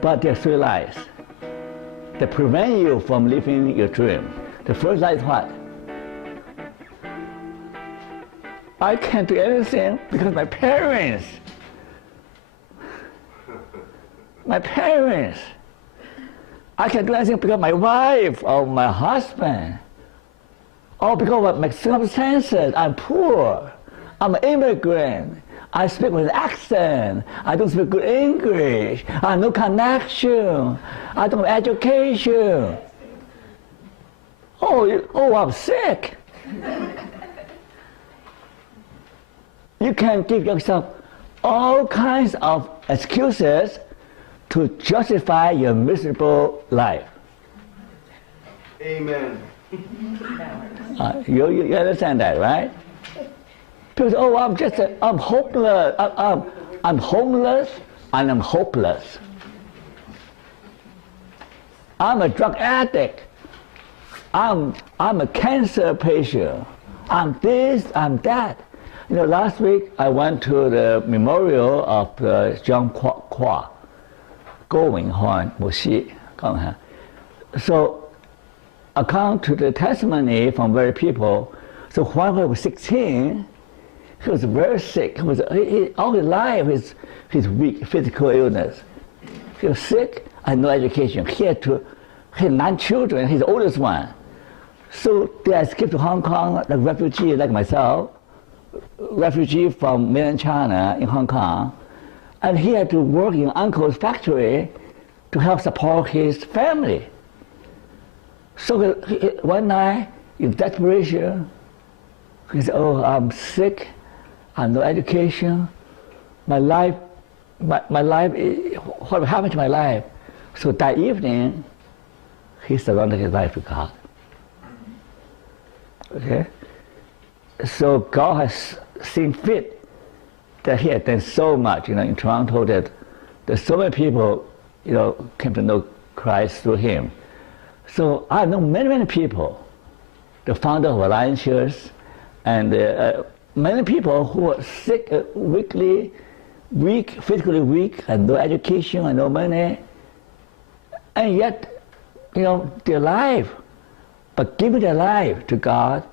But there are three lies that prevent you from living your dream. The first lie is what? I can't do anything because my parents. I can't do anything because my wife or my husband. Or because of my circumstances. I'm poor. I'm an immigrant. I speak with an accent. I don't speak good English. I have no connection. I don't have education. Oh, I'm sick. You can give yourself all kinds of excuses to justify your miserable life. Amen. You understand that, right? People say, oh, I'm hopeless. I'm homeless and I'm hopeless. I'm a drug addict. I'm a cancer patient. I'm this, I'm that. You know, last week I went to the memorial of John Kwa, Going Huan Muxi. So, according to the testimony from various people, so when he was 16, he was very sick. All his life, his weak physical illness. He was sick and no education. He had 9 children, he's the oldest one. So they escaped to Hong Kong, like refugee like myself, refugee from mainland China in Hong Kong, and he had to work in uncle's factory to help support his family. So one night, in desperation, he said, oh, I'm sick, I have no education, my life, what happened to my life? So that evening, he surrendered his life to God. Okay? So God has seen fit that he had done so much, in Toronto, that there's so many people, came to know Christ through him. So I know many people, the founder of Alliance Church, and many people who are sick, physically weak, and no education and no money, and yet, they're alive, but giving their life to God,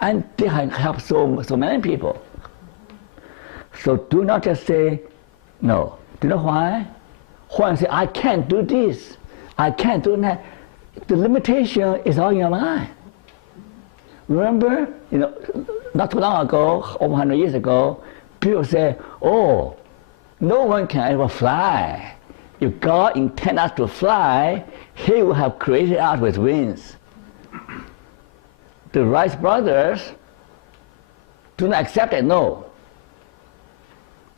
and they have helped so many people. So do not just say no. Do you know why? When you say, I can't do this, I can't do that, the limitation is all in your mind. Remember, not too long ago, over 100 years ago, people say, oh, no one can ever fly. If God intended us to fly, he would have created us with wings. The Wright brothers do not accept it, no.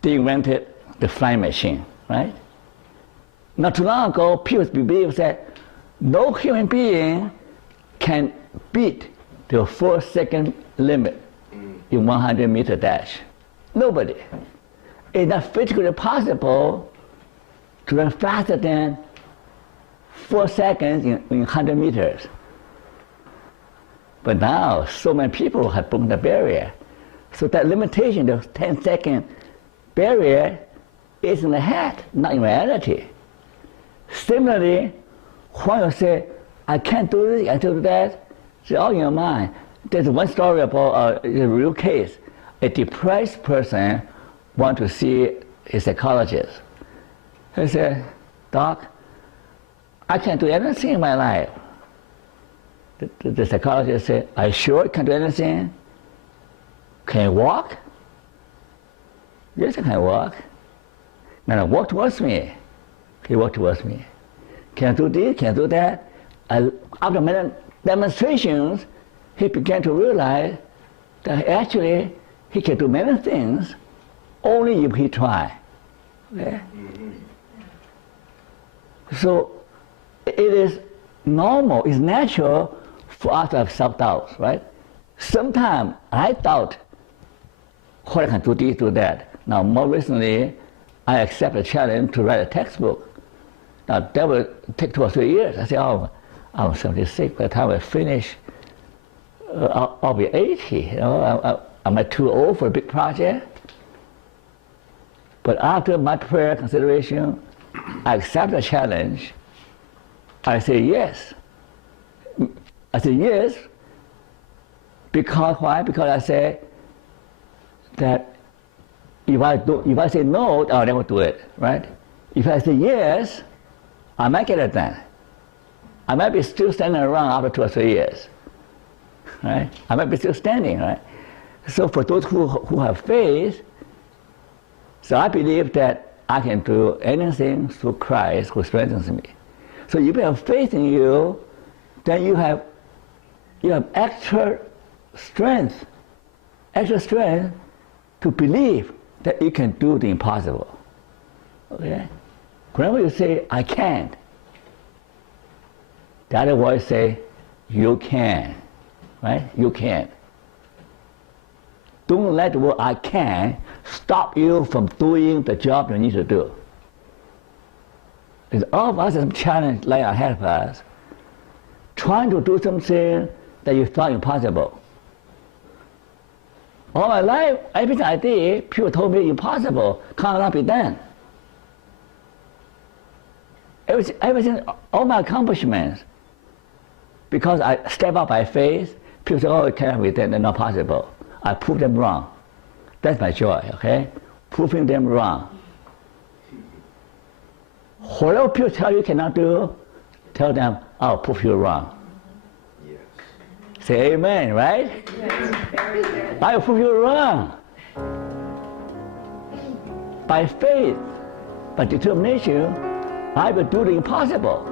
They invented the flying machine, right? Not too long ago, people believed that no human being can beat the 4-second limit in 100-meter dash. Nobody. It's not physically possible to run faster than 4 seconds in 100 meters. But now, so many people have broken the barrier. So that limitation, the 10-second barrier, is in the head, not in reality. Similarly, when you say, I can't do this, I can't do that, it's all in your mind. There's one story about a real case. A depressed person wants to see a psychologist. He said, Doc, I can't do anything in my life. The psychologist said, are you sure you can't do anything? Can you walk? Yes, I can walk. Now walk towards me. He walked towards me. Can I do this? Can I do that? After many demonstrations, he began to realize that actually he can do many things only if he tries. Okay? So it is normal, it's natural for us to have self-doubts, right? Sometimes I doubt what I can do this, do that. Now more recently, I accept a challenge to write a textbook. Now that will take 2 or 3 years. I say, oh, I'm 76, by the time I finish, I'll be 80, am I too old for a big project? But after my prayer consideration, I accept the challenge. I say yes. I say yes because why? Because I say that if I say no, I'll never do it, right? If I say yes, I might get it done. I might be still standing around after 2 or 3 years, right? I might be still standing, right? So for those who have faith, so I believe that I can do anything through Christ who strengthens me. So if you have faith in you, then you have extra strength to believe that you can do the impossible. Okay? Whenever you say, I can't, the other voice say, you can, right? You can. Don't let the word I can stop you from doing the job you need to do. Because all of us have a challenge laying ahead of us, trying to do something that you thought impossible. All my life, everything I did, people told me impossible, cannot be done. Everything, all my accomplishments, because I step out by faith, people say, oh, it cannot be done, it's not possible. I prove them wrong. That's my joy, okay? Proving them wrong. Whatever people tell you cannot do, tell them, I'll prove you wrong. Yes. Say amen, right? Yes. I will prove you wrong. By faith, by determination, I will do the impossible.